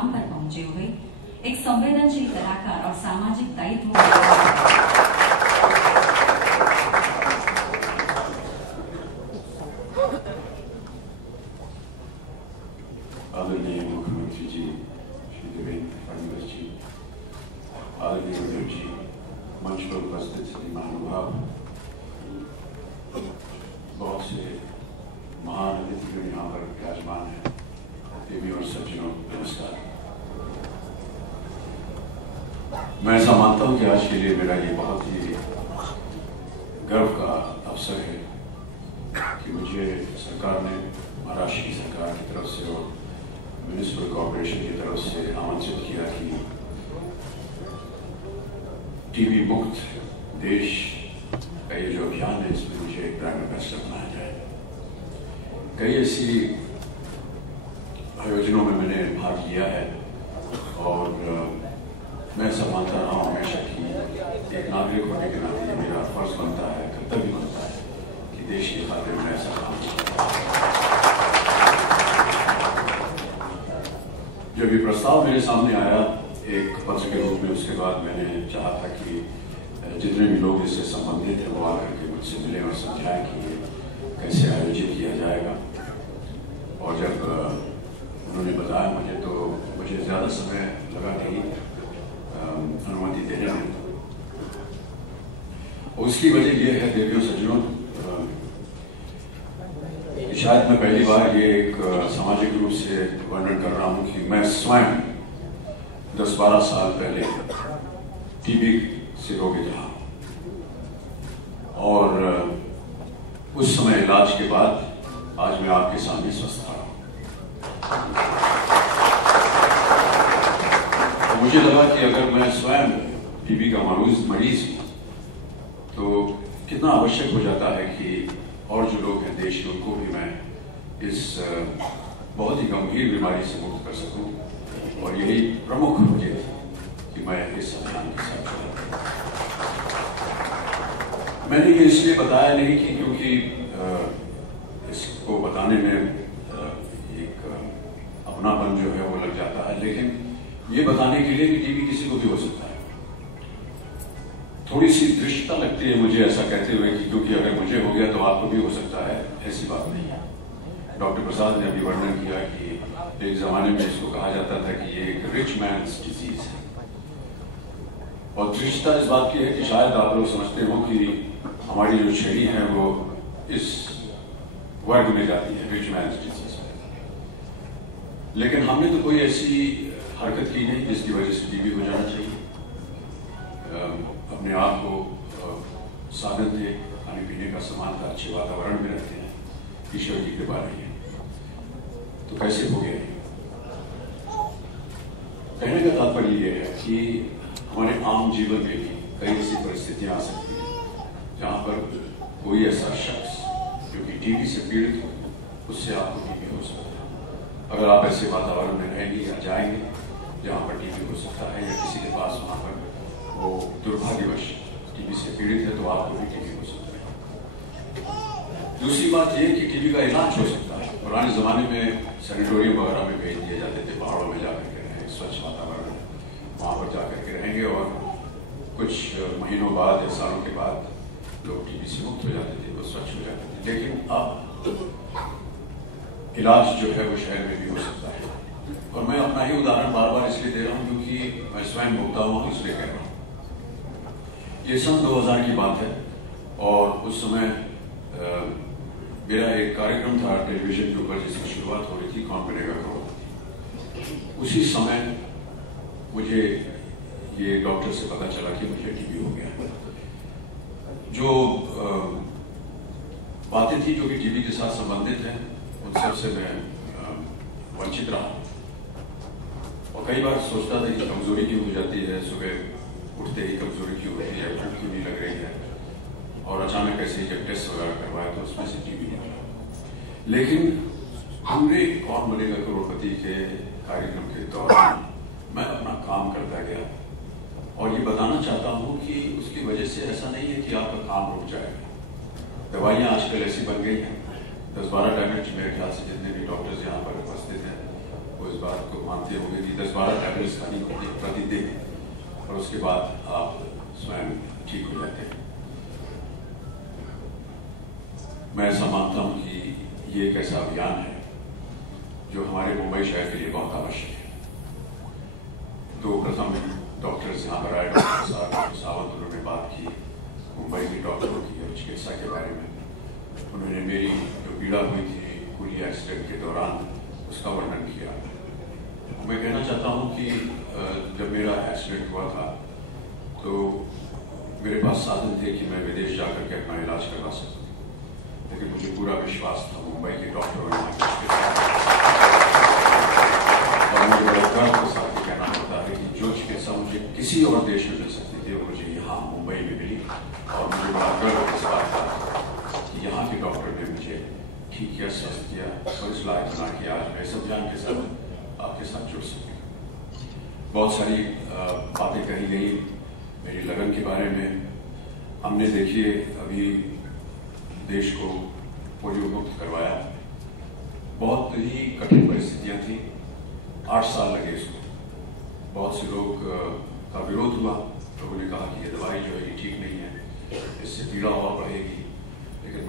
मुकाम पर पहुंचे हुए एक संवेदनशील कलाकार और सामाजिक दायित्व आदरणीय मुख्यमंत्री जी श्री देवेंद्र फडणवीस जी, आदरणीय अध्यक्ष जी, मंच पर उपस्थित सभी महानुभाव, बहुत से महान अतिथिगण यहाँ पर विराजमान हैं, देवी और सज्जनों, नमस्कार। मैं ऐसा मानता हूँ कि आज के लिए मेरा ये बहुत ही गर्व का अवसर है कि मुझे सरकार ने, महाराष्ट्र की सरकार की तरफ से और म्युनिसिपल कॉर्पोरेशन की तरफ से आमंत्रित किया कि टीबी मुक्त देश का ये जो अभियान है, इसमें मुझे एक ब्रांड एम्बेसडर बनाया जाए। कई ऐसी आयोजनों में मैंने भाग लिया है और मैं ऐसा मानता रहा हूँ हमेशा कि एक नागरिक होने के नाते ये मेरा फर्ज बनता है, कर्तव्य बनता है कि देश की खातिर मैं ऐसा काम करूँ। जब ये प्रस्ताव मेरे सामने आया एक पत्र के रूप में, उसके बाद मैंने चाहा था कि जितने भी लोग इससे संबंधित हैं वो आकर के मुझसे मिले और समझाएं कि ये कैसे आयोजित किया जाएगा। और जब उन्होंने बताया मुझे, तो मुझे ज़्यादा समय लगा नहीं अनुमति देने में। उसकी वजह ये है देवियों सज्जनों, शायद मैं पहली बार ये एक सामाजिक रूप से वर्णन कर रहा हूँ कि मैं स्वयं 10-12 साल पहले टीबी से रोगी रहा और उस समय इलाज के बाद आज मैं आपके सामने स्वस्थ खड़ा हूँ। तो मुझे लगा कि अगर मैं स्वयं टीबी का मरीज हूँ तो कितना आवश्यक हो जाता है कि और जो लोग हैं देश के, उनको भी मैं इस बहुत ही गंभीर बीमारी से मुक्त कर सकूं। और यही प्रमुख वजह थी कि मैं इस अभियान के साथ चला। मैंने ये इसलिए बताया नहीं कि क्योंकि इसको बताने में एक अपनापन जो है वो लग जाता है, लेकिन ये बताने के लिए कि टीबी किसी को भी हो सकता है। थोड़ी सी दृष्टता लगती है मुझे ऐसा कहते हुए कि क्योंकि अगर मुझे हो गया तो आपको भी हो सकता है, ऐसी बात नहीं है। डॉक्टर प्रसाद ने अभी वर्णन किया कि एक जमाने में इसको कहा जाता था कि ये एक रिच मैन्स डिजीज है। और दृष्टता इस बात की है कि शायद आप लोग समझते हो कि हमारी जो छड़ी है वो इस वर्ग में जाती है, रिच मैन्स डिजीज में। लेकिन हमने तो कोई ऐसी हरकत की नहीं जिसकी वजह से टीबी हो जाना चाहिए। अपने आप को साधन थे, खाने पीने का सामान था, अच्छे वातावरण में रहते हैं, ईश्वर की कृपा रही है। तो कैसे हो गया? कहने का तात्पर्य यह है कि हमारे आम जीवन में भी कई ऐसी परिस्थितियां आ सकती हैं जहां पर कोई ऐसा शख्स जो कि टीबी से पीड़ित हो, उससे आपको टीबी हो सकता है। अगर आप ऐसे वातावरण में रहेंगे या जाएंगे जहां पर टीबी हो सकता है, या किसी के पास वहां पर वो दुर्भाग्यवश टीबी से पीड़ित है, तो आपको भी टीबी हो सकता है। दूसरी बात यह कि टीबी का इलाज हो सकता है। पुराने जमाने में सैनिटोरियम वगैरह में भेज दिए जाते थे, पहाड़ों में जाकर के रहें, स्वच्छ वातावरण वहाँ पर जाकर के रहेंगे और कुछ महीनों बाद या सालों के बाद लोग टीबी से मुक्त हो जाते थे, वो स्वच्छ हो जाते थे। लेकिन अब इलाज जो है वो शहर में भी हो सकता है। और मैं अपना ही उदाहरण बार बार इसलिए दे रहा हूँ क्योंकि मैं स्वयं भुगता हुआ हूँ, इसलिए कह रहा हूँ। ये सन 2000 की बात है और उस समय मेरा एक कार्यक्रम था टेलीविजन के ऊपर जिसकी शुरुआत हो रही थी, कौन बनेगा करोड़पति। उसी समय मुझे ये डॉक्टर से पता चला कि मुझे टीबी हो गया। जो बातें थी जो कि टीबी के साथ संबंधित हैं, उन सबसे मैं वंचित रहा और कई बार सोचता था कि कमजोरी क्यों हो जाती है, सुबह उठते ही कमजोरी क्यों होती है, भूख क्यों नहीं लग रही है। और अचानक ऐसे जब टेस्ट वगैरह करवाया तो उसमें से टीबी निकला। लेकिन पूरे कौन बनेगा करोड़पति के कार्यक्रम के दौरान मैं अपना काम करता गया और ये बताना चाहता हूँ कि उसकी वजह से ऐसा नहीं है कि आपका काम रुक जाएगा। दवाइयाँ आजकल ऐसी बन गई हैं, 10-12 टैबलेट मेरे ख्याल से जितने भी डॉक्टर्स यहाँ पर उपस्थित हैं वो इस बात को मानते होंगे कि 10-12 टैबलेट्स खानी होती है प्रतिदिन और उसके बाद आप स्वयं ठीक हो जाते हैं। मैं ऐसा मानता हूं कि ये एक ऐसा अभियान है जो हमारे मुंबई शहर के लिए बहुत आवश्यक है। तो प्रथम डॉक्टर्स यहाँ पर आए, डॉक्टर सावंत, उन्होंने बात की मुंबई के डॉक्टरों की और चिकित्सा के बारे में। उन्होंने मेरी जो पीड़ा हुई थी कुली एक्सीडेंट के दौरान उसका वर्णन किया। मैं कहना चाहता हूँ कि जब मेरा एक्सीडेंट हुआ था तो मेरे पास साधन थे कि मैं विदेश जाकर के अपना इलाज करवा सकूँ, लेकिन मुझे पूरा विश्वास था मुंबई के डॉक्टरों और मुझे बड़े गर्व के साथ ये कहना पड़ता है कि जो चिकित्सा मुझे किसी और देश में मिल सकती थी वो मुझे यहाँ मुंबई में मिली और मुझे बड़ा गर्व इस बात का कि यहाँ के डॉक्टर ने मुझे ठीक किया, स्वस्थ किया और इस लायक बना कि आज मैं इस अभियान के साथ आपके साथ जुड़ सकूँ। बहुत सारी बातें कही गई मेरी लगन के बारे में। हमने देखिए अभी देश को पोलियो मुक्त करवाया, बहुत ही कठिन परिस्थितियां थी, 8 साल लगे इसको। बहुत से लोग का विरोध हुआ, लोगों ने कहा कि ये दवाई जो है ये ठीक नहीं है, इससे पीड़ा और बढ़ेगी। लेकिन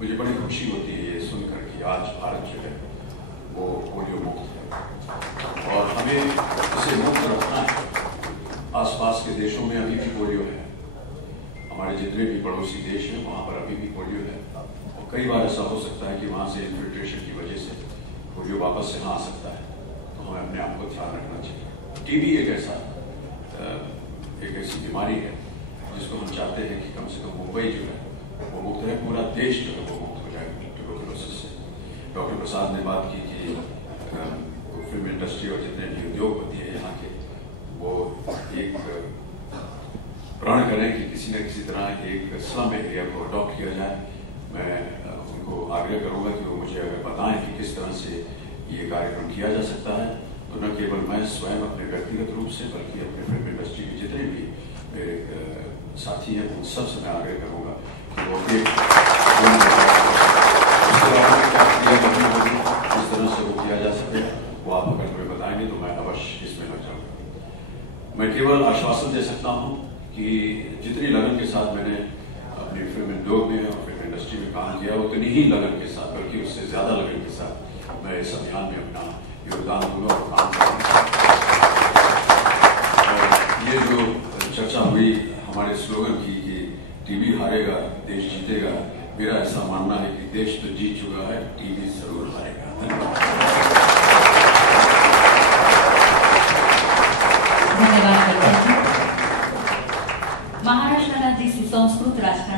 मुझे बड़ी खुशी होती है ये सुनकर कि आज भारत जो है वो पोलियो मुक्त है और हमें इसे मुक्त रखना है। आसपास के देशों में अभी भी पोलियो है, हमारे जितने भी पड़ोसी देश हैं वहाँ पर अभी भी पोलियो है और कई बार ऐसा हो सकता है कि वहाँ से इन्फिल्ट्रेशन की वजह से पोलियो वापस यहाँ आ सकता है, तो हमें अपने आप को ध्यान रखना चाहिए। टीबी एक ऐसी बीमारी है जिसको हम चाहते हैं कि कम से कम मुंबई जो है वो मुक्त है, पूरा देश जो है वो मुक्त हो जाए ट्यूबरकुलोसिस से। डॉक्टर प्रसाद ने बात की कि फिल्म इंडस्ट्री और जितने भी उद्योगपति हैं यहाँ के वो एक प्रण करें कि किसी न किसी तरह एक स्लम एरिया को अडॉप्ट किया जाए। मैं उनको आग्रह करूंगा कि वो मुझे अगर बताएं कि किस तरह से ये कार्यक्रम किया जा सकता है, तो न केवल मैं स्वयं अपने व्यक्तिगत रूप से बल्कि अपने फिल्म इंडस्ट्री के जितने भी मेरे साथी हैं उन सब से मैं आग्रह करूंगा कि वो जिस तरह से वो किया जा सके वो आप अगर मुझे बताएंगे तो मैं अवश्य इसमें लग जाऊंगा। मैं केवल आश्वासन दे सकता हूँ कि जितनी लगन के साथ मैंने अपनी फिल्म उद्योग में और फिल्म इंडस्ट्री में काम किया उतनी ही लगन के साथ, बल्कि उससे ज्यादा लगन के साथ मैं इस अभियान में अपना योगदान दूंगा और काम करूंगा। और ये जो चर्चा हुई हमारे स्लोगन की कि टीबी हारेगा देश जीतेगा, मेरा ऐसा मानना है कि देश तो जीत चुका है, टीबी जरूर हारेगा। धन्यवाद। महाराष्ट्र राज्य सुसंस्कृत राजकारण